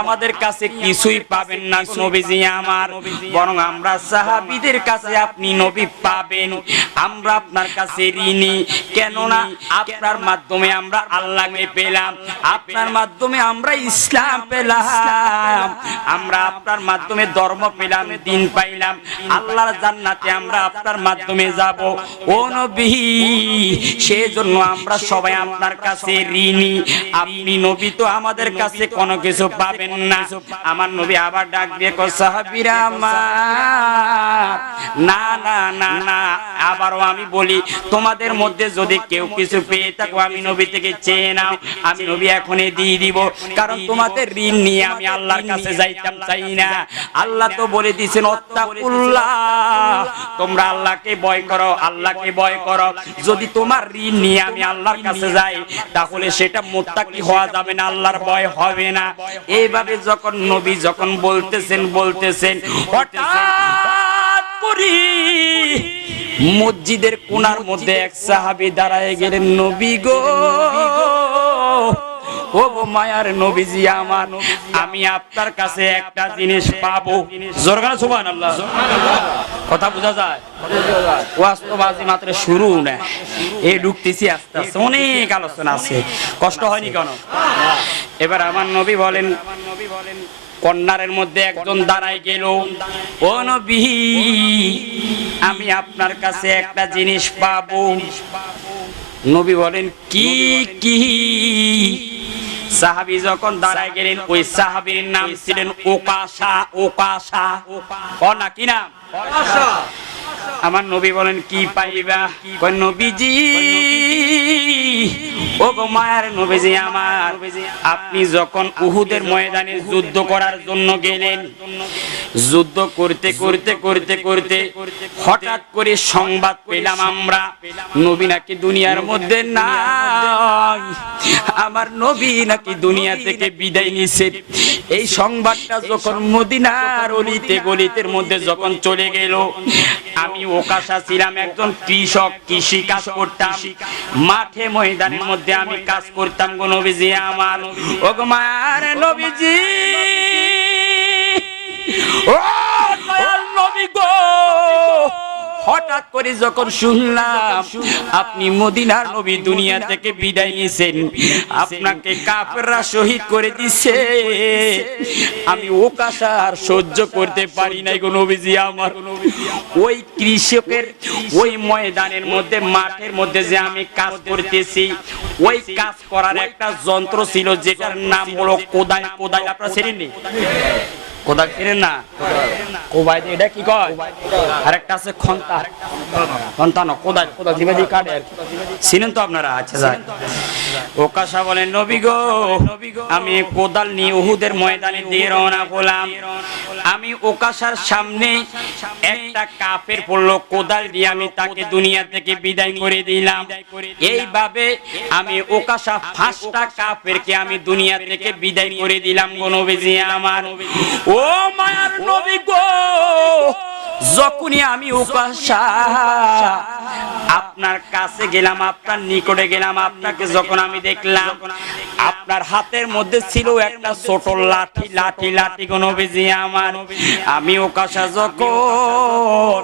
আমাদের কাছে কিছুই পাবেন না নবীজি আমার, বরং আমরা সাহাবীদের কাছে আপনি নবী পাবেন। আমরা আপনার কাছে ঋণী, কেননা আপনার মাধ্যমে আমরা আল্লাহকে পেলাম, আপনার মাধ্যমে আমরা ইসলাম পেলাম, আমরা আপনার মাধ্যমে ধর্ম পেলাম, দিন পাইলাম, আল্লাহর জান্নাতে আমরা আপনার মাধ্যমে যাব। ও নবী, সেজন্য আমরা সবাই আপনার কাছে ঋণী। আপনি নবী তো আমাদের কাছে কোনো কিছু পাবেন না। আমার নবী আবার ডাক দিয়ে কয়, সাহাবীরা আমার, না না না না, আবারও আমি বলি, তোমাদের মধ্যে যদি কেউ কিছু পেয়ে থাকো আমি নবী থেকে চেয়ে নাও, আমি নবী এখনই দিয়ে দিব, কারণ তোমাদের ঋণ নিয়ে আমি আল্লাহর কাছে যাইতাম চাই না। আল্লাহ তো বলে দিয়েছেন, ওয়াত্তাকুল্লাহ, তোমরা আল্লাহকে ভয় করো, আল্লাহকে ভয় করো। যদি তোমার ঋণ নিয়ে আমি আল্লাহর কাছে যাই, তাহলে সেটা মুত্তাকি হওয়া যাবে না, আল্লাহর ভয় হবে না। এইভাবে যখন নবী যখন বলতেছেন হঠাৎ করে মসজিদের কোণার মধ্যে এক সাহাবী দাঁড়ায় গেলেন। নবী গো, ও গো মায়ার নবীজি আমার, আমি আপনার কাছে একটা জিনিস পাবো। জোরে বলেন সুবহানাল্লাহ। কথা বোঝা যায়? ওয়াজ তো বাজি মাত্র শুরু না, এই ঢুকতেছি আস্তে আস্তে, অনেক আলোচনা আছে, কষ্ট হয়নি কেন? এবার আমার নবী বলেন, কন্যারের মধ্যে একজন দাঁড়ায় গেল, ও নবী, আমি আপনার কাছে একটা জিনিস পাবো। নবী বলেন, কি কি? সাহাবী যখন দাঁড়ায় গেলেন, ওই সাহাবীর নাম ছিলেন ওকাশা। ওকাশা ও না কি নাম? আমার নবী বলেন, কি পাইবা? কই, নবীজি, ও গো মায়ার নবীজি আমার, আপনি যখন উহুদের ময়দানে যুদ্ধ করার জন্য গেলেন, যুদ্ধ করতে করতে করতে করতে হঠাৎ করে সংবাদ পেলাম আমরা, নবী নাকি দুনিয়ার মধ্যে নাই, আমার নবী নাকি দুনিয়া থেকে বিদায় নিছে। এই সংবাদটা যখন মদিনার অলিতে গলিতের মধ্যে যখন চলে গেল, আমি ওকাশা ছিলাম একজন কৃষক, কৃষি কাজ করতাম, মাঠে ময়দানের মধ্যে আমি কাজ করতাম গো নবীজি আমার। ও গো মায়ার নবীজি, ও দয়াল নবী গো, হঠাৎ করে যখন শুনলাম আপনি মদিনার নবী দুনিয়া থেকে বিদায় নিয়েছেন, আপনাকে কাফেররা শহীদ করে দিছে, আমি ওকাশা আর সহ্য করতে পারি নাই গো নবীজি আমার। ওই কৃষকের ওই ময়দানের মধ্যে, মাঠের মধ্যে যে আমি কাজ করতেছি, ওই কাজ করার একটা যন্ত্র ছিল যেটার নাম হলো কোদাল। কোদাল আপনারা চেনেন নি? কোদাল চেনেন না? কোবাই দিয়ে এটা কি কয়? আরেকটা আছে খন্তা। খন্তা না, কোদাল। কোদাল দিবে দিয়ে কাটে আর কি, চিনেন তো আপনারা? আচ্ছা যাই। ওকাশা বলেন, নবী গো, আমি কোদাল নিয়ে উহুদের ময়দানে দিয়ে রওনা হলাম। আমি ওকাশার সামনে একটা কাফের পড়লো, কোদাল দিয়ে আমি তাকে দুনিয়া থেকে বিদায় করে দিলাম। এইভাবে আমি ওকাশা 5টা কাফেরকে আমি দুনিয়া থেকে বিদায় করে দিলাম গো নবীজি আমার। ও মায়ার নবী গো, যখনই আমি ওকাশা আপনার কাছে গেলাম, আপনার নিকটে গেলাম, আপনাকে যখন আমি দেখলাম, আপনার হাতের মধ্যে ছিল একটা ছোট লাঠি। লাঠি লাঠি গো নবীজি আমার। আমি ওকাশা যখন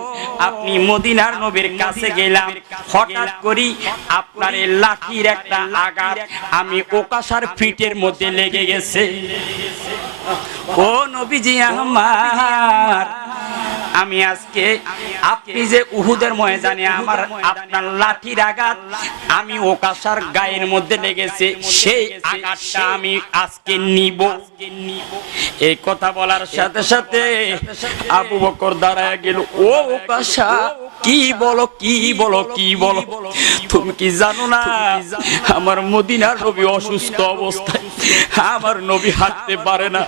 আপনি মদিনার নবীর কাছে গেলাম, হঠাৎ করি আপনার এই লাঠির একটা আঘাত আমি ওকাশার ফিটের মধ্যে লেগে গেছে। ও নবীজি আমার, আমি আজকে আপনি যে উহুদের ময়দানে আমার আপনার লাঠির আঘাত আমি ওকাশার গায়ের মধ্যে লেগেছে, সেই আঘাতটা আমি আজকে নিব। এই কথা বলার সাথে সাথে আবু বকর দাঁড়ায় গেল। ও ওকাশা, কি বলো, কি বলো, কি বলো? তুমি কি জানো না আমার মদিনার নবী অসুস্থ অবস্থায়, আমার নবী হাঁটতে পারে না,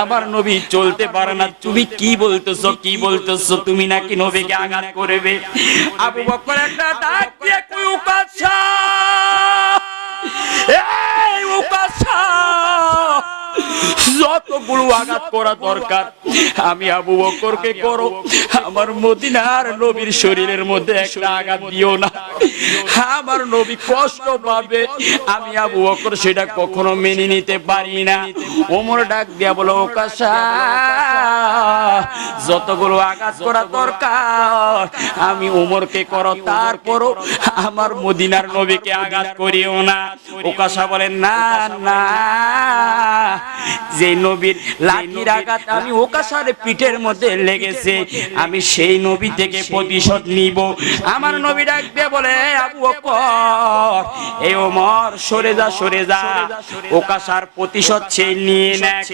আমার নবী চলতে পারে না, তুমি কি বলতেছো, কি বলতেছো? তুমি নাকি নবীকে আঘাত করবে? আবু বকর একটা ডাক দিয়ে কই, ওকাশা, এই ওকাশা, যতগুলো আঘাত করা দরকার আমি আবু বকরকে করো, আমার মদিনার নবীর শরীরের মধ্যে একটা আঘাত দিও না, আমার নবী কষ্ট পাবে। আমি আবু বকর সেটা কখনো মেনে নিতে পারি না। ওমর ডাক দিয়া বলো, ওকাশা যতগুলো আঘাত করা দরকার আমি ওমরকে করো, তারপরও আমার মদিনার নবীকে আঘাত করিও না। ওকাশা বলেন না না, যে নবীর লাঠির আঘাত আমি ওকাশার পিঠের মধ্যে লেগেছে আমি সেই নবী থেকে প্রতিশোধ নিব। আমার নবী ডাক দিয়ে বলে, আবু বকর এই ওমর সরে যা সরে যা, ওকাশার প্রতিশোধ সে নিয়ে নেয়,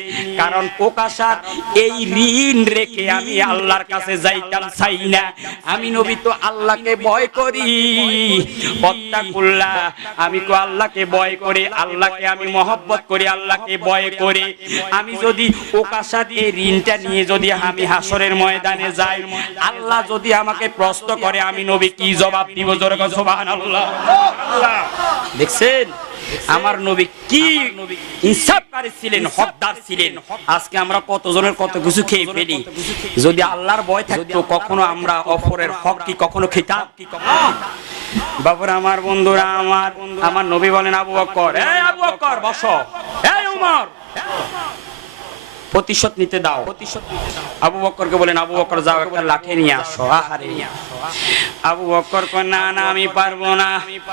কারণ ওকাশার এই ঋণ রেখে আমি আল্লাহর কাছে যাইতাম চাই না। আমি নবী তো আল্লাহকে ভয় করি, ওয়াত্তাকুল্লাহ, আমি তো আল্লাহকে ভয় করি, আল্লাহকে আমি মহব্বত করি, আল্লাহকে ভয় করি। আমি যদি ওকাশার এই ঋণটা নিয়ে যদি আমি হাসরের ময়দানে যাই, আল্লাহ যদি আমাকে প্রশ্ন করে আমি নবী কি জবাব দিব? জোরে বলো সুবহানাল্লাহ। দেখছেন আমার নবী কি ইনসাফকারী ছিলেন, হকদার ছিলেন। আজকে আমরা কতজনের কত কিছু খেয়ে ফেলি, যদি আল্লাহর ভয় থাকতো কখনো আমরা অপরের হক কি কখনো খেতাম? বাবুরা আমার, বন্ধুরা আমার, আমার নবী বলেন, আবু বকর, এই আবু বকর বসো, এই ওমর প্রতিশোধ নিতে দাও। আবু বকরকে বলেন, আবু বকর যাও একটা লাঠি নিয়ে আসো। আহারে, আবু বকর কয় না না আমি পারবো না।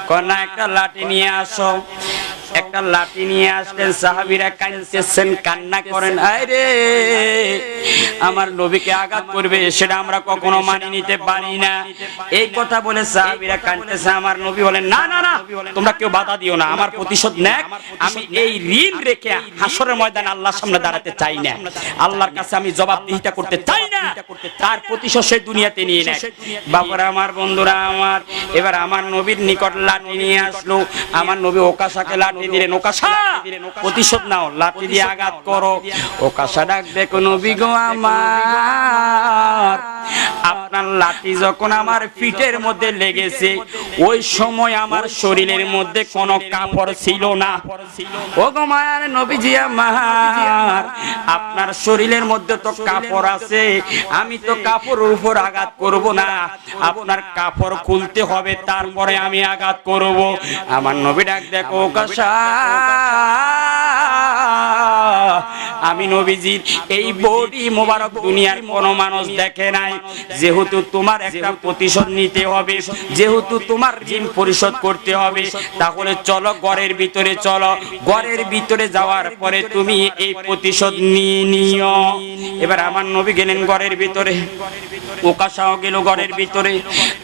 কয় না একটা লাঠি নিয়ে আসো। একটা লাঠি নিয়ে আসলেন, সাহাবীরা কাঁদতেছেন, কান্না করেন, আরে আমার নবীকে আঘাত করবে সেটা আমরা কখনো মানি নিতে পারি না। এই কথা বলে সাহাবীরা কাঁদতেছে। আমার নবী বলেন, না না না তোমরা কেউ বাধা দিও না, আমার প্রতিশোধ নেক, আমি এই ঋণ রেখে হাসরের ময়দানে আল্লাহর সামনে দাঁড়াতে চাই না, আল্লাহর কাছে আমি জবাবদিহিতা করতে চাই না, তার প্রতিশোধ সেই দুনিয়াতে নিয়ে নেয়। বাবারা আমার, বন্ধুরা আমার, এবার আমার নবীর নিকট লাঠি নিয়ে আসলো। আমার নবী ওকাশাকে লাঠি দিলেন, ওকাশা প্রতিশোধ নাও, লাঠি দিয়ে আঘাত করো। ওকাশা ডাক দেখো, নবী গো আমার, আপনার লাঠি যখন আমার পিঠের মধ্যে লেগেছে ওই সময় আমার শরীরের মধ্যে কোনো কাপড় ছিল না। ও গো মায়ার নবীজি আমার, আপনার শরীরের মধ্যে তো কাপড় আছে, আমি তো কাপড়ের উপর আঘাত করব না, আপনার কাপড় খুলতে হবে তারপরে আমি আঘাত করব। আমার নবী ডাক দেখো, ওকাশা আমি নবীজির এই বডি মোবারক দুনিয়ার কোন মানুষ দেখে নাই। যেহেতু তোমার একটা প্রতিশোধ নিতে হবে, যেহেতু তোমার ঋণ পরিশোধ করতে হবে, তাহলে চলো ঘরের ভিতরে চলো। ঘরের ভিতরে যাওয়ার পরে তুমি এই প্রতিশোধ নিয়ে নিও। এবার আমার নবী গেলেন ঘরের ভিতরে, ওকাশাও গেল ঘরের ভিতরে।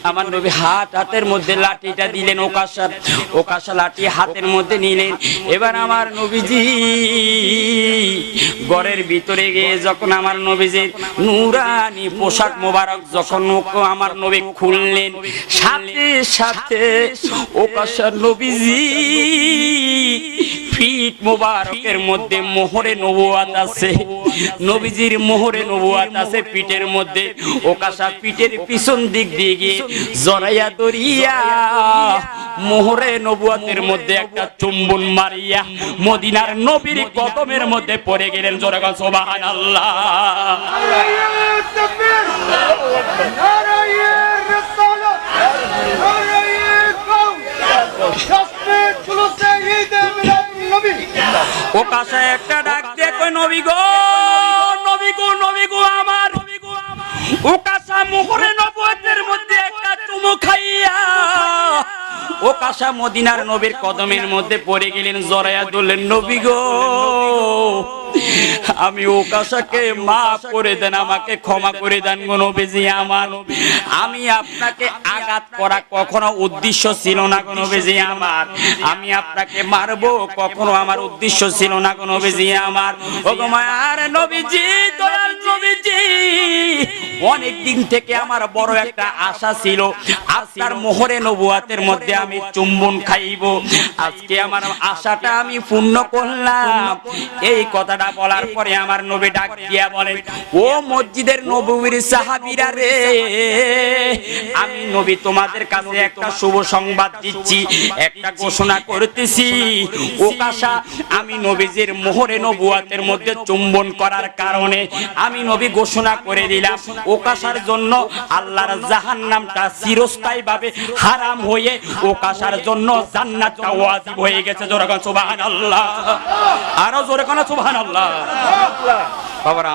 আমার নবী হাতের মধ্যে লাঠিটা দিলেন, ওকাশা লাঠি হাতের মধ্যে নিলেন। এবার আমার নবীজি ঘরের ভিতরে গিয়ে যখন আমার নবীজির নূরানি পোশাক মোবারক যখন আমার নবী খুললেন, সাথে সাথে ওকাশা নবীজি পিঠ মোবারকের মধ্যে মোহরে নবুয়াত আছে, নবীজির মোহরে নবুয়াত আছে পিঠের মধ্যে। ওকাশা পিঠের পিছন দিক দিয়ে গিয়ে জড়াইয়া দরিয়া মোহরে নবুয়াতের মধ্যে একটা চুম্বন মারিয়া মদিনার নবীর কদমের মধ্যে পড়ে গেলেন। জোরে বলো সুবহানাল্লাহ। ওকাশা একটা ডাক দিয়ে কই, নবী গো, নবী গো, নবী গো আমার। ওকাশা মোহরে নবুয়াতের মধ্যে একটা চুমু খাইয়া ওকাশা মদিনার নবীর কদমের মধ্যে পড়ে গেলেন, জড়াইয়া ধরলেন, নবী গো আমি ওকাশাকে মাফ করে দেন, আমাকে ক্ষমা করে দেন গো নবীজি আমার। আমি আপনাকে আঘাত করা কখনো উদ্দেশ্য ছিল না গো নবীজি আমার, আমি আপনাকে মারবো কখনো আমার উদ্দেশ্য ছিল না গো নবীজি আমার। ও গো মায়ার নবীজি, দয়াল নবীজি, অনেক দিন থেকে আমার বড় একটা আশা ছিল আপনার মোহরে নবুয়াতের মধ্যে আমি চুম্বন খাইব। আজকে আমার আশাটা আমি পূর্ণ করলাম। এই কথাটা বলার পরে আমার নবী ডাক দিয়া বলেন, ও মসজিদের নববীর সাহাবীরা রে, আমি নবী তোমাদের কাছে একটা শুভ সংবাদ দিচ্ছি, একটা ঘোষণা করতেছি। ওকাশা আমি নবীজির মোহরে নবুয়াতের মধ্যে চুম্বন করার কারণে আমি নবী ঘোষণা করে দিলাম, ওকাশার জন্য আল্লাহর জাহান্নামটা চিরস্থায়ী ভাবে হারাম হয়ে ওকাশার জন্য জান্নাতটা ওয়াজিব হয়ে গেছে। জোরে কোন সুবহানাল্লাহ, আরো জোরে কোন সুবহানাল্লাহ। বাবার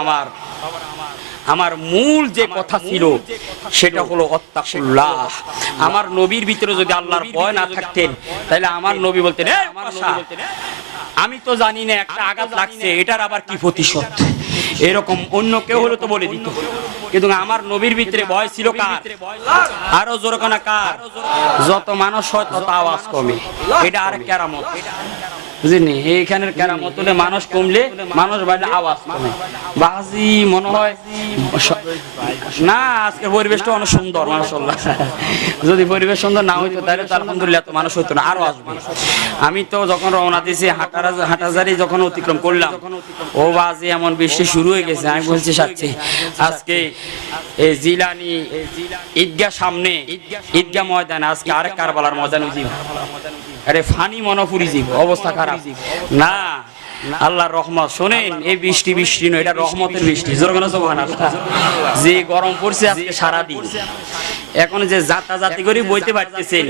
আমার মূল যে কথা ছিল সেটা হলো আত্তাকুল্লাহ। আমার নবীর ভিতরে যদি আল্লাহর ভয় না থাকতেন তাহলে আমার নবী বলতেন, আমি তো জানি না একটা আঘাত লাগছে, এটার আবার কি প্রতিশোধ, এরকম অন্য কেউ হলে তো বলে দিত। কিন্তু আমার নবীর ভিতরে ভয় ছিল কার? আরো জোরে কোন কার? যত মানুষ হয় তত আওয়াজ কমে। এটা আর কেরামত, বুঝলি? এইখানের কেরামত হলে মানুষ কমলে মানুষ বাড়লে আওয়াজ কমে। বাজি মনে হয় না, আজকে পরিবেশটা অনেক সুন্দর মাশাআল্লাহ। যদি পরিবেশ সুন্দর না হইতো তাহলে তো আলহামদুলিল্লাহ তো মানুষ হইতো না, আরো আসবে। আমি তো যখন রওনা দিয়েছি হাটাজারি যখন অতিক্রম করলাম, ও বাজি এমন বৃষ্টি শুরু হয়ে গেছে, আমি বলছি সাচ্ছি আজকে এই জিলানি ঈদগাহ সামনে ঈদগাহ ময়দানে আজকে আরেক কারবালার ময়দান হইছি। আরে ফানি মনপুরি জীব, অবস্থা খারাপ না। আল্লাহর রহমত শোনেন, এই বৃষ্টি নয়, এটা রহমতের বৃষ্টি। জোরে বলেন সুবহানাল্লাহ। যে গরম পড়ছে আজকে সারা দিন, এখন যে জাতি করে বইতে পারতেছেন,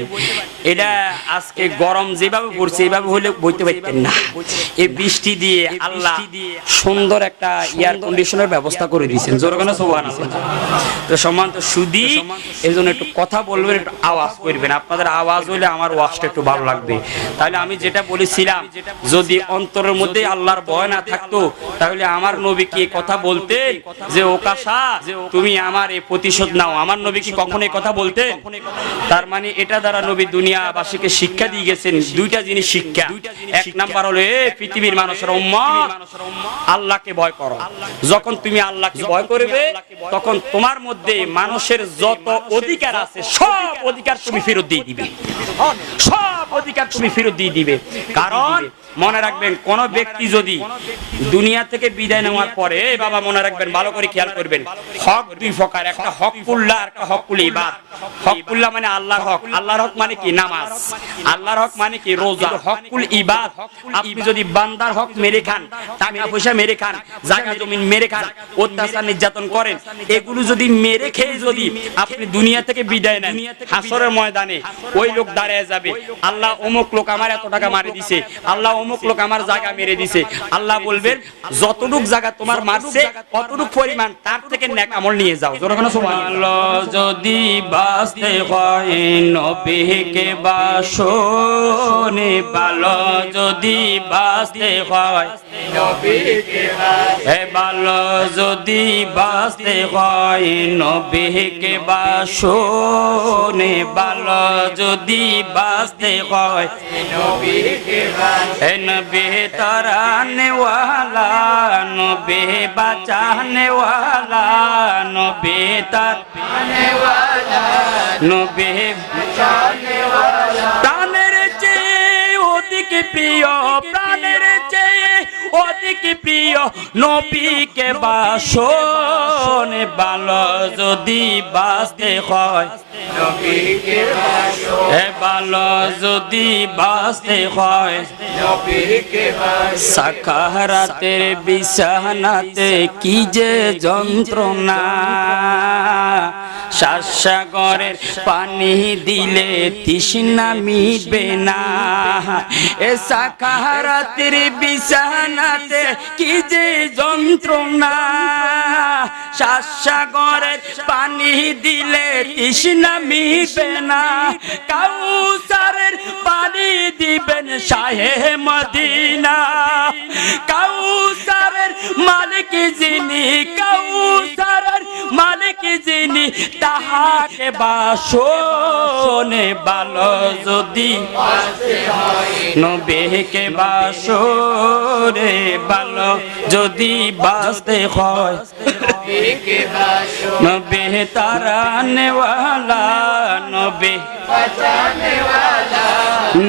এটা আজকে গরম যেভাবে পড়ছে এইভাবে হলে বইতে পারতেন না। এই বৃষ্টি দিয়ে আল্লাহ সুন্দর একটা এয়ার কন্ডিশনের ব্যবস্থা করে দিয়েছেন। জোরে বলেন সুবহানাল্লাহ। তো সম্মানিত সুধী, এই জন্য একটু কথা বলবেন, একটু আওয়াজ করবেন। আপনাদের আওয়াজ হলে আমার ওয়াজটা একটু ভালো লাগবে। তাহলে আমি যেটা বলেছিলাম, যদি অন্তরের মধ্যে আল্লাহর ভয় না থাকতো তাহলে আমার নবী কি কথা বলতেন যে ওকাশা তুমি আমার এই প্রতিশোধ নাও? আমার নবী কি কখনো এই কথা বলতেন? তার মানে এটা দ্বারা নবী দুনিয়াবাসীকে শিক্ষা দিয়ে গেছেন দুইটা জিনিস শিক্ষা। এক নাম্বার হলো, পৃথিবীর মানুষের উম্মত, আল্লাহকে ভয় করো। যখন তুমি আল্লাহকে ভয় করবে তখন তোমার মধ্যে মানুষের যত অধিকার আছে সব অধিকার তুমি ফেরত দিয়ে দিবে, সব অধিকার তুমি ফেরত দিয়ে দিবে। কারণ মনে রাখবেন, কোন ব্যক্তি যদি দুনিয়া থেকে বিদায় নেওয়ার পরে, বাবা মনে রাখবেন, ভালো করে খেয়াল করবেন, হক দুই প্রকার, একটা হকুল্লাহ আর একটা হকুল ইবাদ। হকুল্লাহ মানে আল্লাহর হক, আল্লাহর হক মানে কি? নামাজ। আল্লাহর হক মানে কি? রোজা। হকুল ইবাদ, আপনি যদি বান্দার হক মেরে খান, টাকা পয়সা মেরে খান, জায়গা জমিন মেরে খান, অত্যাচার নির্যাতন করেন, এগুলো যদি মেরে খেয়ে যদি আপনি দুনিয়া থেকে বিদায় নেন, হাসরের ময়দানে ওই লোক দাঁড়িয়ে যাবে, আল্লাহ অমুক লোক আমার এত টাকা মারি দিছে, আল্লাহ অমুক লোক আমার জায়গা মেরে দিছে। আল্লাহ বলবেন, যতটুক জায়গা তোমার মারছে কতটুক পরিমাণ তার থেকে নেক আমল নিয়ে যাও। সুবহানাল্লাহ। যদি বাঁচতে হয় নবীকে বাসনে, ভালো যদি বাঁচতে হয় নবীকে ভালো যদি বাঁচতে হয় নবীকে বাসনে, ভালো যদি বাঁচতে হয় নবীকে नबी तराने वाला, नबी बचाने वाला, नबी तराने वाला, नबी बचाने वाला। प्राणेर চেয়ে অধিক প্রিয়, প্রাণের চেয়ে অধিক প্রিয় নবীকে বাসনে, ভালো যদি বাঁচতে হয় নবীকে বাসনে, ভালো যদি বাঁচতে হয় নবীকে বাসনে। সাকারাতের বিছানাতে কি যে যন্ত্রণা, সাগরের পানি দিলে তৃষ্ণা মিটবে না। এ সাকারাতের বিছানাতে কি যে যন্ত্রণা, সাগরের পানি দিলে তৃষ্ণা মিটবে না। কাউসারের পানি দিবেন শাহে মদিনা, কাউসারের মালিক যিনি, কাউসারের মালিক যিনি, তাহাকে বাসনে, ভালো যদি নবীকে বাসনে, ভালো যদি বাঁচতে হয় नबी ताराने वाला नबी बचाने वाला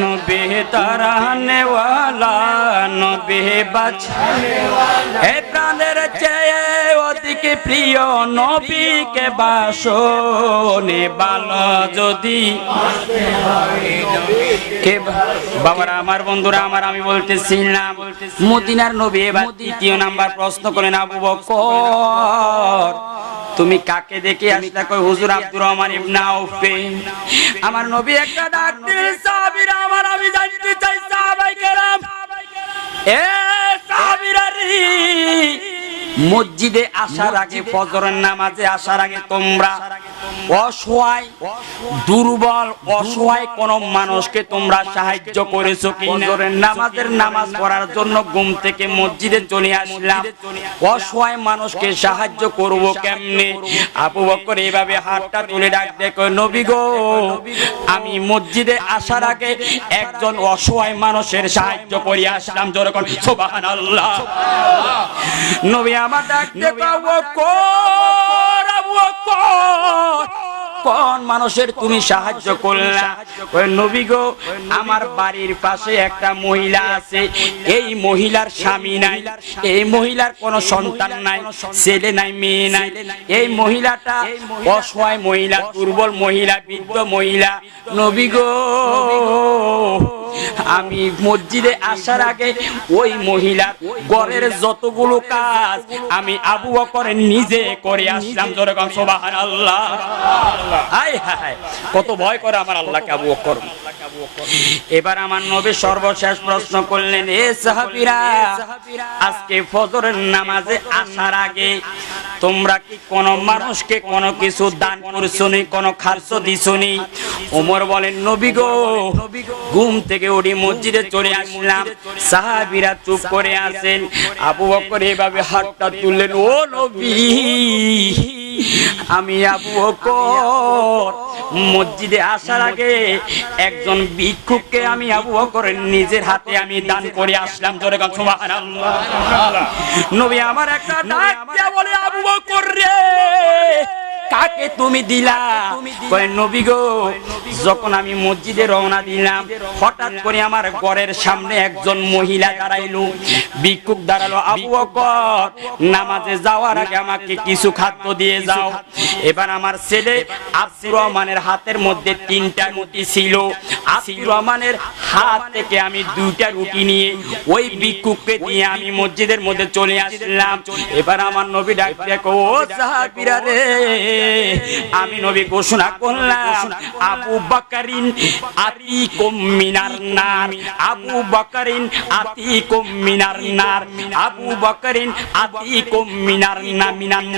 नबी ताराने वाला नबी बचाने वाला हे प्राणेर চেয়ে অধিক প্রিয় নবীকে বাসনে ভালো যদি কে বাবারা আমার বন্ধুরা আমার আমি বলতেছিলাম মদিনার নবী এবার দ্বিতীয় নাম্বার প্রশ্ন করেন আবু বকর তুমি কাকে দেখে আসলে কই হুজুর আব্দুর রহমান ইবনে আউফে আমার নবী একটা ডাক দিলেন সাহাবীরা আমার আমি জানতে চাই সাহাবায়ে কেরাম এ সাহাবীরা মসজিদে আসার আগে ফজরের নামাজে আসার আগে তোমরা অসহায় দুর্বল অসহায় কোন মানুষকে তোমরা সাহায্য করেছো কি ফজরের নামাজের নামাজ পড়ার জন্য ঘুম থেকে মসজিদে চলে আসলাম অসহায় মানুষকে সাহায্য করব কেমনে আবু বকর এইভাবে হাতটা তুলে ডাক দেখো নবী গো আমি মসজিদে আসার আগে একজন অসহায় মানুষের সাহায্য করে আসলাম জোরে কোন সুবহানাল্লাহ নবী আমার ডাক দেখো আবু বকর কোন মানুষের তুমি সাহায্য করলা ওই নবী গো আমার বাড়ির পাশে একটা মহিলা আছে এই মহিলার স্বামী নাই এই মহিলার কোনো সন্তান নাই ছেলে নাই মেয়ে নাই এই মহিলাটা অসহায় মহিলা দুর্বল মহিলা বৃদ্ধ মহিলা নবী গো আমি মসজিদে আসার আগে ওই মহিলা ঘরের যতগুলো কাজ আমি আবু বকর নিজে করে আসলাম জোরে কোন সুবহানাল্লাহ হায় হায় কত ভয় করে আমার আল্লাহকে আবু বকর এবার আমার নবী সর্বশেষ প্রশ্ন করলেন এ সাহাবীরা আজকে ফজরের নামাজে আসার আগে তোমরা কি কোন মানুষকে কোন কিছু দান করছনি কোন খরচ দিছনি ওমর বলেন নবী গো ঘুম থেকে উঠে মসজিদে চলে আসলাম সাহাবীরা চুপ করে আছেন আবু বকর এইভাবে হাতটা তুললেন ও নবী আমি আবু বকর মসজিদে আসার আগে একজন ভিক্ষুককে আমি আবু বকর নিজের হাতে আমি দান করে আসলাম জোরে কোন সুবহানাল্লাহ নবী আমার একটা ডাক দিয়া বলে আবু বকর রে কাকে তুমি দিলা কয় নবী গো যখন আমি মসজিদে রওনা দিলাম হঠাৎ করে আমার ঘরের সামনে একজন মহিলা দাঁড়াইলো ভিক্ষুক দাঁড়ালো আবু বকর নামাজে যাওয়ার আগে আমাকে কিছু খাদ্য দিয়ে যাও এবার আমার ছেলে আব্দুর রহমানের হাতের মধ্যে 3টা রুটি ছিল আব্দুর রহমানের হাত থেকে আমি 2টা রুটি নিয়ে ওই ভিক্ষুককে দিয়ে আমি মসজিদের মধ্যে চলে আসলাম এবার আমার নবী ডাক দেখো ও সাহাবীরা রে আমি নবী ঘোষণা করলাম আবু বকরিন আতিকুম মিনার নার আবু বকরিন আতিকুম মিনার নার আবু বকরিন আতিকুম মিনার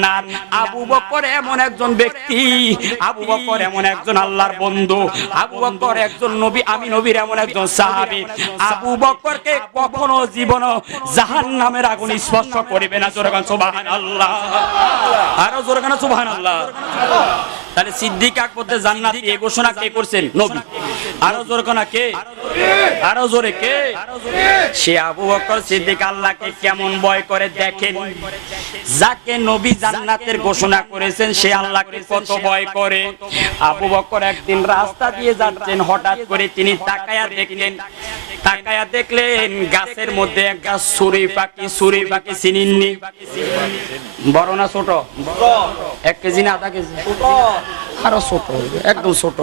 নার আবু বকর এমন একজন ব্যক্তি আবু বকর এমন একজন আল্লাহর বন্ধু আবু বকর একজন নবী আমি নবীর এমন একজন সাহাবী আবু বকরকে কখনো জীবনে জাহান্নামের আগুন স্পর্শ করবে না জোরে গান সুবহানাল্লাহ আরো জোরে গান সুবহানাল্লাহ তাহলে সিদ্দিক আকবরদের জান্নাত এই ঘোষণা কে করছেন নবী আরো জোরে কোনা কে আরো জোরে কে সে আবু বকর সিদ্দিক আল্লাহকে কেমন ভয় করে দেখেন যাকে নবী জান্নাতের ঘোষণা করেছেন সে আল্লাহকে কত ভয় করে আবু বকর একদিন রাস্তা দিয়ে যাচ্ছেন হঠাৎ করে তিনি তাকায়া দেখলেন গাছের মধ্যে একটা সুরি পাখি চিনেননি বড় না ছোট 1 কেজি না আধা কেজি আরো ছোট একদম ছোট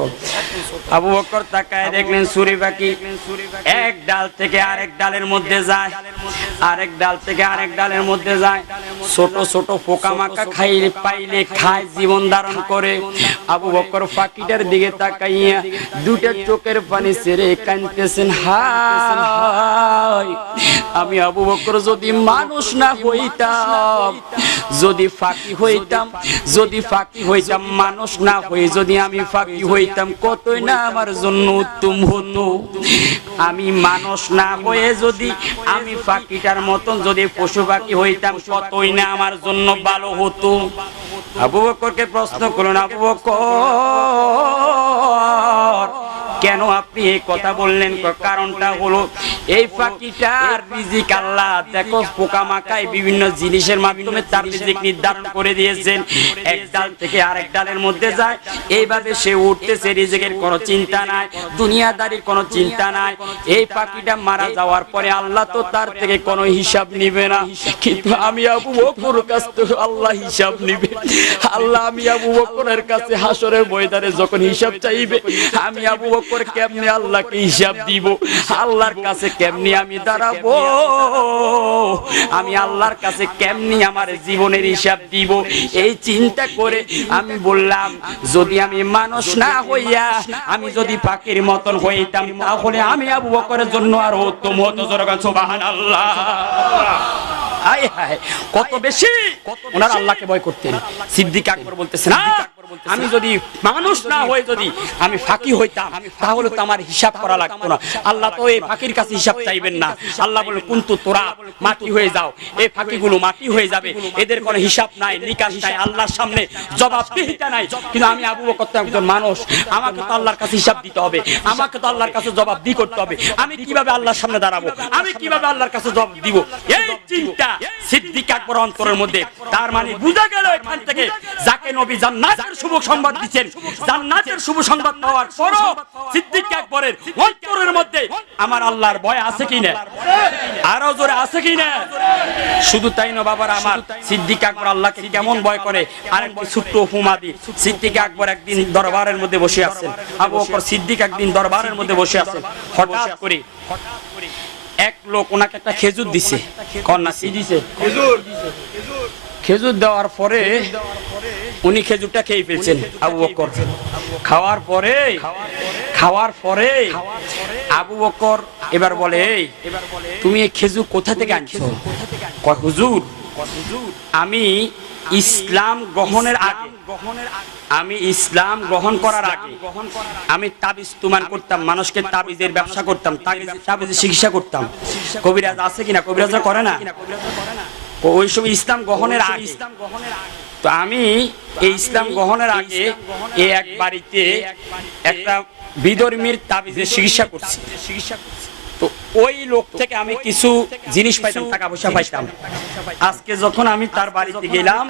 আবু বকর তাকায় দেখলেন সুরি পাখি এক ডাল থেকে আরেক ডালের মধ্যে যায় আরেক ডাল থেকে আরেক ডালের মধ্যে যায় ছোট ছোট পোকামাকা পাইলে খায় জীবন ধারণ করে আবু বকর পাখিটার দিকে তাকাইয়া 2টা চোখের পানি ছেড়ে কাঁদতেছেন হায় আমি আবু বকর যদি মানুষ না হইতাম যদি ফাঁকি হইতাম মানুষ না হয়ে যদি আমি ফাঁকি হইতাম কতই না আমার জন্য উত্তম হতো আমি মানুষ না হয়ে যদি আমি ফাঁকিটার মতন যদি পশু পাখি হইতাম কতই না আমার জন্য ভালো হতো আবু বকরকে প্রশ্ন করুন আবু বকর কেন আপনি এই কথা বললেন? কারণটা হলো এই পাখিটার রিজিক আল্লাহ দেখো পোকামাকড় বিভিন্ন জিনিসের মাধ্যমে তার রিজিক নির্ধারণ করে দিয়েছেন। এক ডাল থেকে আরেক ডালের মধ্যে যায়, এইভাবে সে উঠতেছে, রিজিকের কোনো চিন্তা নাই, দুনিয়াদারির কোনো চিন্তা নাই। এই পাখিটা মারা যাওয়ার পরে আল্লাহ তো তার থেকে কোনো হিসাব নিবে না, কিন্তু আমি আবু বকরের কাছ থেকে আল্লাহ হিসাব নিবে। আল্লাহ আমি আবু বকরের কাছে হাসরের ময়দানে যখন হিসাব চাইবে, আমি আবু বকর কেমনে আল্লাহকে হিসাব দিব? আল্লাহর কাছে কেমনে আমি দাঁড়াবো? আমি আল্লাহর কাছে কেমনে আমার জীবনের হিসাব দিব? এই চিন্তা করে আমি বললাম, যদি আমি মানুষ না হইয়া আমি যদি পাখির মতন হইতাম, তাহলে আমি আবু বকরের জন্য আর উত্তম হতো। সুবহানাল্লাহ। হায় হায়, কত বেশি ওনারা আল্লাহকে ভয় করতেন। সিদ্দিক আকবর বলতেছেন, আমি যদি মানুষ না হয়ে যদি আমি ফাঁকি হইতাম, তাহলে তো আমার হিসাব করা লাগতো না। আল্লাহ তো এই ফাঁকির কাছে হিসাব চাইবেন না। আল্লাহ বলেন, কুনতু তোরা মাটি হয়ে যাও, এই ফাঁকিগুলো মাটি হয়ে যাবে, এদের কোনো হিসাব নাই, নিকাশ নাই, আল্লাহর সামনে জবাবদিহিতা নাই। কিন্তু আমি আবু বকর তো একজন মানুষ, আমাকে তো আল্লাহর কাছে হিসাব দিতে হবে, আমাকে তো আল্লাহর কাছে জবাবদিহি করতে হবে। আমি কিভাবে আল্লাহর সামনে দাঁড়াবো? আমি কিভাবে আল্লাহর কাছে জবাব দিব? এই চিন্তা সিদ্দিক আকবর অন্তরের মধ্যে। তার মানে বুঝা গেল এখান থেকে, যাকে নবী জান্নাতের শুভ সংবাদ দিচ্ছেন, জান্নাতের শুভ সংবাদ পাওয়ার পরও সিদ্দিক আকবরের অন্তরের মধ্যে আমার আল্লাহর ভয় আছে কিনা? আরো জোরে আছে কিনা? শুধু তাই না বাবার আমার, সিদ্দিক আকবর আল্লাহকে কেমন ভয় করে আরেকটি ছোট্ট উপমা দিই। সিদ্দিক আকবর একদিন দরবারের মধ্যে বসে আছেন, আবু বকর সিদ্দিক একদিন দরবারের মধ্যে বসে আছেন। হঠাৎ করে এক লোক ওনাকে একটা খেজুর দিছে। কন্যা কি দিছে? খেজুর দেওয়ার পরে উনি খেজুরটা খেয়ে ফেলছেন। আবু বকর খাওয়ার পরে আবু বকর এবার বলে, তুমি এই খেজুর কোথা থেকে আনছো? কয়, হুজুর আমি ইসলাম গ্রহণের আগে, আমি ইসলাম গ্রহণ করার আগে আমি তাবিজ তুমান করতাম, মানুষকে তাবিজের ব্যবসা করতাম, তাবিজের চিকিৎসা করতাম। কবিরাজ আছে কিনা? কবিরাজরা করে না? ওই সময় ইসলাম গ্রহণের আগে। তো আমি এই ইসলাম গ্রহণের আগে এই এক বাড়িতে একটা বিধর্মীর তাবিজের চিকিৎসা করছি। তো ওই লোক থেকে আমি কিছু জিনিস পাইতাম, টাকা পয়সা পাইতাম। আজকে যখন আমি তার বাড়িতে গেলাম,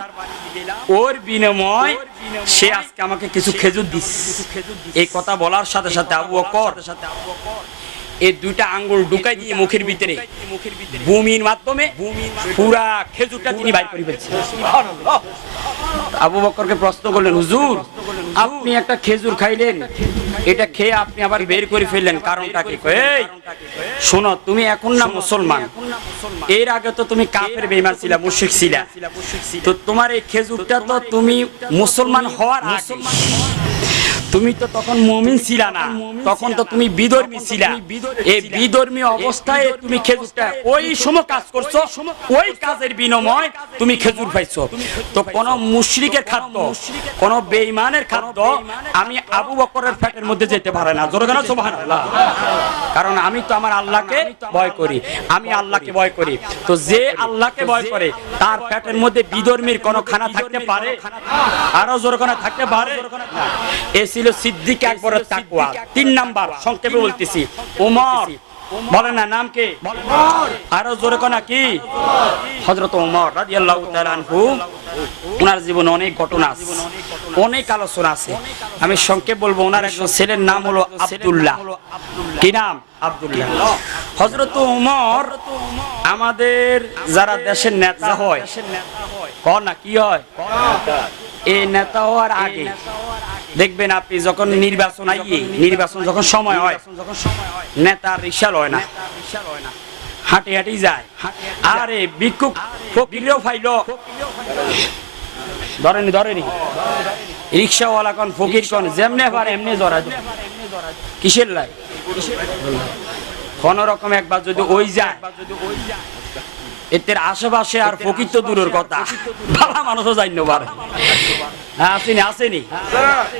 ওর বিনিময় সে আজকে আমাকে কিছু খেজুর দিচ্ছে। এই কথা বলার সাথে সাথে আবু বকর এই দুইটা আঙ্গুল ঢুকাই দিয়ে মুখের ভিতরে ভূমির মাধ্যমে পুরা খেজুরটা তিনি বাইর করে ফেলছেন। আবু বকরকে প্রশ্ন করলেন, হুজুর আপনি একটা খেজুর খাইলেন, এটা খেয়ে আপনি আবার বের করে ফেললেন, কারণটা কি? এই শোনো, তুমি এখন না মুসলমান, এর আগে তো তুমি কাফের বেঈমান ছিলা, মুশরিক ছিলা। তো তোমার এই খেজুরটা তো তুমি মুসলমান হওয়ার আগে, তুমি তো তখন মুমিন ছিলা না, তখন তো তুমি বিধর্মী ছিলা। এই বিধর্মী অবস্থায় তুমি খেজুরটা ওই সময় কাজ করছো, ওই কাজের বিনিময় তুমি খেজুর পাইছো। তো কোন মুশরিকের খাদ্য, কোন বেঈমানের খাদ্য আমি আবু বকরের পেটের মধ্যে যেতে পারে না। জোরে বলো সুবহানাল্লাহ। কারণ আমি তো আমার আল্লাহকে ভয় করি, আমি আল্লাহকে ভয় করি। তো যে আল্লাহকে ভয় করে তার পেটের মধ্যে বিধর্মীর কোন খানা থাকতে পারে? আরো জোরে কোন থাকতে পারে? এই ছিল সিদ্দিক আকবরের তাকওয়া। 3 নাম্বার সংক্ষেপে বলতেছি, ওমর বলেন না, নাম কি? আরো জোরে কোন কি? হযরত ওমর রাদিয়াল্লাহু তাআলা আনহু। ওনার জীবনে অনেক ঘটনা আছে, অনেক আলোচনা আছে। আমি সংক্ষেপ বলবো। ওনার একজন ছেলের নাম হলো আব্দুল্লাহ। কি নাম? আব্দুল্লাহ। হযরত ওমর আমাদের যারা দেশের নেতা হয়, কর না কি হয়, এই নেতা হওয়ার আগে দেখবেন আপনি যখন নির্বাচন নির্বাচন যখন সময় হয়, নেতার রিকশা লয় না, হাঁটি হাঁটি যায়। আরে ভিক্ষুক ফকিরও ফাইল ধরেনি রিকশাওয়ালা কোন ফকির কোন যেমনে পারে এমনি জড়া। কিসের লাই? কোন রকম একবার যদি ওই যায়, এদের আশেপাশে আর ফকির তো দূরের কথা, ভালো মানুষও যাই না পারে। আসেনি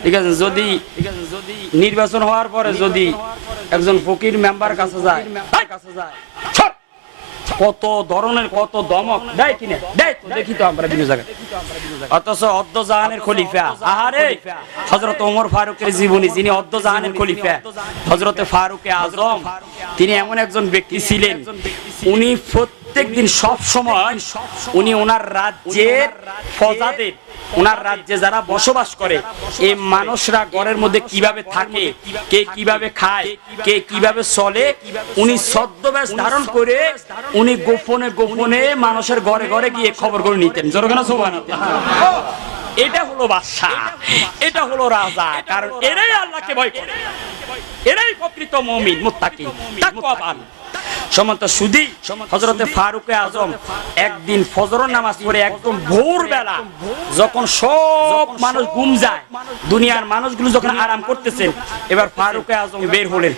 ঠিক আছে। যদি নির্বাচন হওয়ার পরে যদি একজন ফকির মেম্বার কাছে যায়, কত ধরনের কত দমক দেয় কিনে দেয়, দেখি তো আমরা বিভিন্ন জায়গায় অথচ অর্ধজাহানের খলিফা, আহারে হযরত ওমর ফারুকের জীবনী, যিনি অর্ধজাহানের খলিফা হযরত ফারুকে আজম, তিনি এমন একজন ব্যক্তি ছিলেন, উনি প্রত্যেকদিন সব সময় উনি ওনার রাজ্যের প্রজাদের, ওনার রাজ্যে যারা বসবাস করে এই মানুষরা ঘরের মধ্যে কিভাবে থাকে, কে কিভাবে খায়, কে কিভাবে চলে, উনি ছদ্মবেশ ধারণ করে উনি গোপনে গোপনে মানুষের ঘরে ঘরে গিয়ে খবর করে নিতেন। জোরগানা সুবহানাল্লাহ। এটা হলো বাদশা, এটা হলো রাজা, কারণ এরাই আল্লাহকে ভয় করে, এরাই প্রকৃত মুমিন মুত্তাকি তাকওয়াবান। সমন্ত সুদী হযরতে ফারুকে আজম একদিন ফজরের নামাজ পড়ে একদম ভোরবেলা, যখন সব মানুষ ঘুম যায়, দুনিয়ার মানুষগুলো যখন আরাম করতেছেন, এবার ফারুকে আজম বের হলেন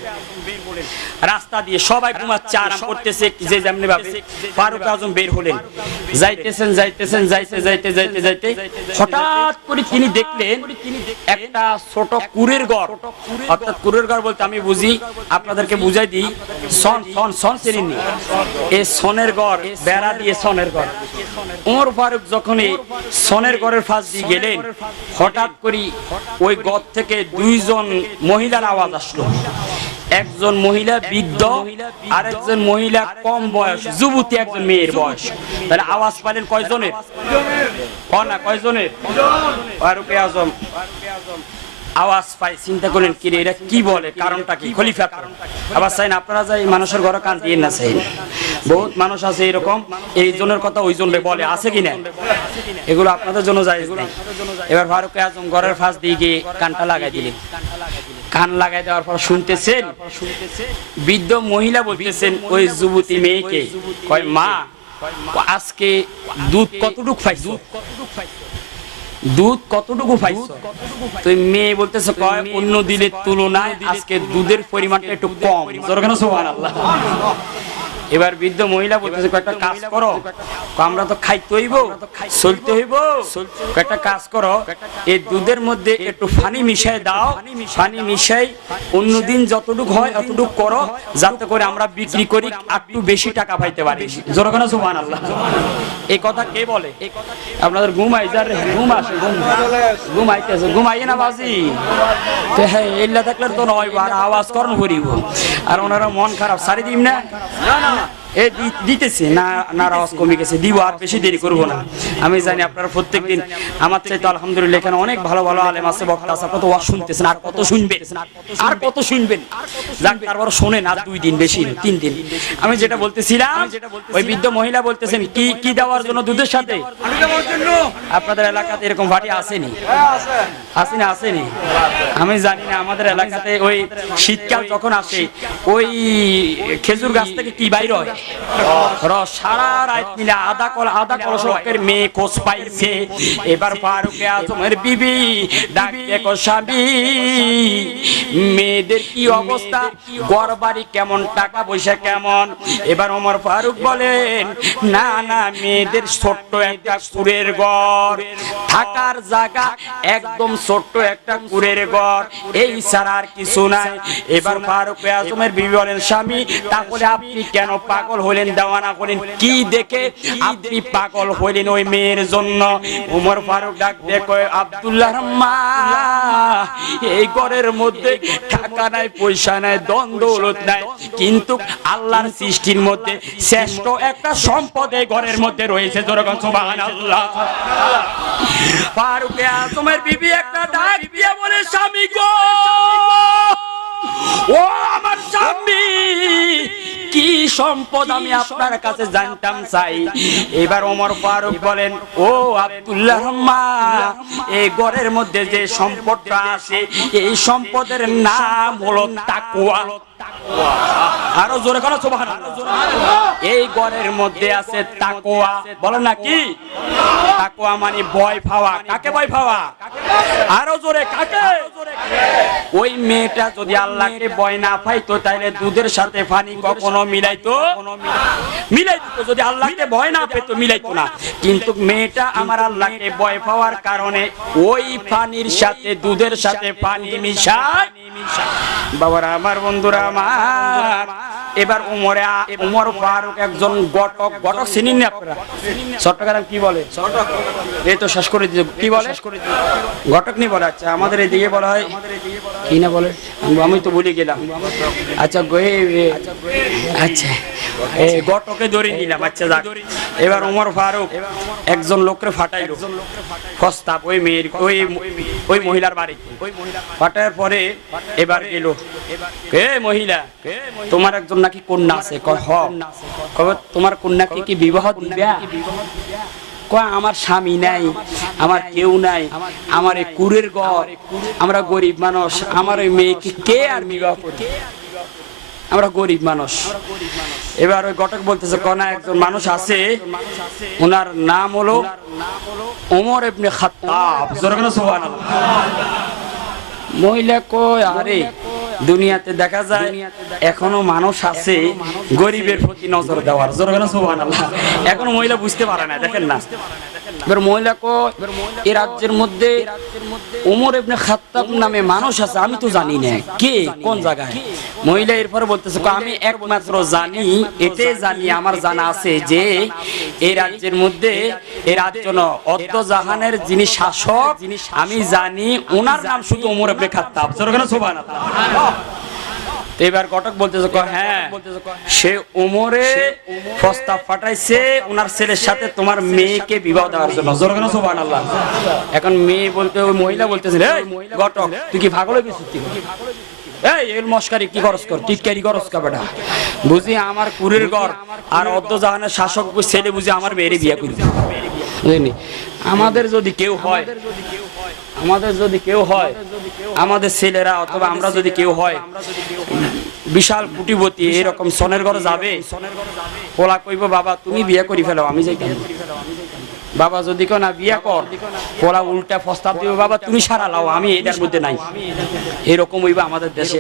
রাস্তা দিয়ে, সবাই ঘুমাচ্ছে, আরাম করতেছে যে যেমনি ভাবে, ফারুক আজম বের হলেন, যাইতেছেন যাইতেছেন যাইতে যাইতে যাইতে যাইতে হঠাৎ করে তিনি দেখলেন একটা ছোট কুড়ের ঘর, অর্থাৎ কুড়ের ঘর বলতে আমি বুঝি, আপনাদেরকে বুঝাই দিই, সন সন সন চিনি, এই সনের ঘর, বেড়া দিয়ে সনের ঘর। ওমর ফারুক যখন এই সনের ঘরের পাশ দিয়ে গেলেন, হঠাৎ করে ওই ঘর থেকে দুইজন মহিলার আওয়াজ আসলো। একজন মহিলা বৃদ্ধ, আর একজন মহিলা কম বয়স, যুবতী একজন মেয়ের বয়স। তাহলে আওয়াজ পাইলেন কয়জনের? কয়জনের? ফারুকে আজম আওয়াজ পাই, চিন্তা করলেন কি রে, এরা কি বলে, কারণটা কি, খলিফা আবার চাইন আপনারা যাই মানুষের ঘরে কান দিয়ে না চাই, বহুত মানুষ আছে এরকম, এই জনের কথা ওই জনরে বলে, আছে কিনা, এগুলো আপনাদের জন্য জায়েজ নেই। এবার ফারুক আজম ঘরের ফাঁস দিয়ে গিয়ে কানটা লাগাই দিলেন, কান লাগাই দেওয়ার পর শুনতেছেন বৃদ্ধ মহিলা বলতেছেন ওই যুবতী মেয়েকে, কয় মা আজকে দুধ কতটুকু পাইছো, দুধ কতটুকু পাইছো? তো মেয়ে বলতেছে কয় অন্য দিনের তুলনায় আজকে দুধের পরিমাণটা একটু কম। জোরগানা সুবহানাল্লাহ। এবার বৃদ্ধ মহিলা বলতেছে একটা কাজ করো, আমরা তো খাইতে হইব, চলতে হইব, একটা কাজ করো, এই দুধের মধ্যে একটু পানি মিশাই দাও, পানি মিশাই অন্যদিন যতটুকু হয় অতটুকু করো, যাতে করে আমরা বিক্রি করি একটু বেশি টাকা পাইতে পারি। জোরগানা সুবহানাল্লাহ। এই কথা কে বলে? আপনাদের ঘুমাই যার ঘুম আসে, ঘুম আইতেছে, ঘুমাইয়ে না বাজি, হ্যাঁ এল্লা থাকলে তো নয়, আর আওয়াজ করন করিব, আর ওনারা মন খারাপ সারি দিম না, এ দিতেছে না, না আওয়াজ কমে গেছে, দিব, আর বেশি দেরি করবো না। আমি জানি আপনারা প্রত্যেকদিন আমার চাইতে আলহামদুলিল্লাহ এখানে অনেক ভালো ভালো আলেম আছে, বক্তা আছে, আপনারা তো ওয়াজ শুনতেছেন, আর কত শুনবেন, আর কত শুনবেন, যাক তারপর শোনেন, আর 2 দিন, বেশি 3 দিন। আমি যেটা বলতেছিলাম, ওই বৃদ্ধ মহিলা বলতেছেন কি কি দেওয়ার জন্য, দুধের সাথে আপনাদের এলাকাতে এরকম ভাটি আসেনি? আসেনি? আসেনি? আমি জানি না, আমাদের এলাকাতে ওই শীতকাল যখন আসে ওই খেজুর গাছ থেকে কি বাইর হয়, রস, সারা রাত মিলে আধা কলসের মেয়ে খোঁজ পাইছে। এবার ফারুকে আজমের বিবি ডাক দেখো স্বামী, মেয়েদের কি অবস্থা, ঘর বাড়ি কেমন, টাকা পয়সা কেমন? এবার ওমর ফারুক বলেন না না, মেয়েদের ছোট্ট একটা কুড়ের ঘর, থাকার জায়গা একদম ছোট্ট একটা কুড়ের ঘর, এই ছাড়া আর কিছু নাই। এবার ফারুকে আজমের বিবি বলেন স্বামী, তাহলে আপনি কেন পাগল হলেন, দেওয়ানা হলেন, কি দেখে আপনি পাগল হলেন ওই মেয়ের জন্য? ওমর ফারুক ডাক দেখো আব্দুল্লাহর মা, এই ঘরের মধ্যে টাকা নাই, পয়সা নাই, ধন দৌলত নাই, কিন্তু আল্লাহর সৃষ্টির মধ্যে শ্রেষ্ঠ একটা সম্পদ এই ঘরের মধ্যে রয়েছে। জোরগান সুবহানাল্লাহ। ফারুকে আজমের বিবি একটা ডাক দিয়ে বলে স্বামী গো, ও আমার স্বামী, কি সম্পদ আমি আপনার কাছে জানতাম চাই। এবার ওমর ফারুক বলেন ও আব্দুল্লাহর মা, এই ঘরের মধ্যে যে সম্পদটা আছে এই সম্পদের নাম হলো তাকওয়া। আরো জোরে করো সুবহানাল্লাহ। এই ঘরের মধ্যে আছে তাকওয়া। বলো না কি? তাকওয়া মানে ভয় পাওয়া। কাকে ভয় পাওয়া? আরো জোরে, কাকে? ওই মেয়েটা যদি আল্লাহকে ভয় না পাইতো তাহলে দুধের সাথে পানি কখনো মিলাইতো? যদি আল্লাহকে ভয় না পেতো মিলাইতো না। কিন্তু মেয়েটা আমার আল্লাহকে ভয় পাওয়ার কারণে ওই পানির সাথে দুধের সাথে পানি মিশায়। বাবারা আমার, বন্ধুরা আমার, এবার উমর ফারুক একজন ঘটক চিনেন না আপনারা? চট্টগ্রাম কি বলে? এই তো শেষ করে দিতে, কি বলে? ঘটক নি বলে। আচ্ছা আমাদের এদিকে বলা হয় কি না বলে, আমি তো ভুলে গেলাম। আচ্ছা আচ্ছা ঘটকে ধরে নিলাম। আচ্ছা যাক, এবার উমর ফারুক একজন লোককে ফাটাইলো প্রস্তাব ওই মেয়ের ওই মহিলার বাড়িতে। ফাটার পরে এবার গেল, হে মহিলা, তোমার একজন নাকি কন্যা আছে। কবে তোমার কন্যাকে কি বিবাহ দিবা? আমার স্বামী নাই, আমার কেউ নাই, আমার এই কুড়ের ঘর, আমরা গরিব মানুষ, আমার ওই মেয়েকে কে আর বিবাহ করবে? আমরা গরিব মানুষ। এবার ওই ঘটক বলতেছে, কনা একজন মানুষ আছে, ওনার নাম হলো ওমর ইবনে খাত্তাব। সুবহানাল্লাহ। মহিলা কয়, আরে দুনিয়াতে দেখা যায় এখনো মানুষ আছে গরিবের প্রতি নজর দেওয়ার। সুবহানাল্লাহ। এখনো মহিলা বুঝতে পারে না, দেখেন না। এবার মহিলা কয়, এই রাজ্যের মধ্যে ওমর ইবনে খাত্তাব নামে মানুষ আছে, আমি তো জানি না কে কোন জায়গায়। মহিলা এরপরে বলতেছে, আমি একমাত্র জানি, এটাই জানি, আমার জানা আছে যে এই রাজ্যের মধ্যে এই রাজ্য অর্ধ জাহানের যিনি শাসক, আমি জানি ওনার নাম শুধু ওমর ইবনে খাত্তাব। সুবহানাল্লাহ। এবার ঘটক বলতেছে, হ্যাঁ সে ওমরে প্রস্তাব পাঠাইছে ওনার ছেলের সাথে তোমার মেয়েকে বিবাহ দেওয়ার জন্য। সুবহানাল্লাহ। এখন মেয়ে বলতে, ওই মহিলা বলতেছে, ঘটক তুই কি পাগল হয়ে গেছিস? এই মস্কারি কি খরচ কর, টিটকারি খরচ কর বেটা। বুঝি আমার কুরের ঘর আর অর্ধ জাহানের শাসক ছেলে বুঝি আমার মেয়েরে বিয়ে করবে? বুঝলি, আমাদের যদি কেউ হয়, আমাদের ছেলেরা অথবা আমরা যদি কেউ হয় বিশাল কুটিপতি, এরকম সনের ঘরে যাবে, পোলা কইব, বাবা তুমি বিয়ে করি ফেলো, আমি যাই। বাবা যদি কেউ না বিয়ে কর, পোলা উল্টা প্রস্তাব দিব, বাবা তুমি সারা লাও, আমি এটার মধ্যে নাই। এরকম হইবা আমাদের দেশে।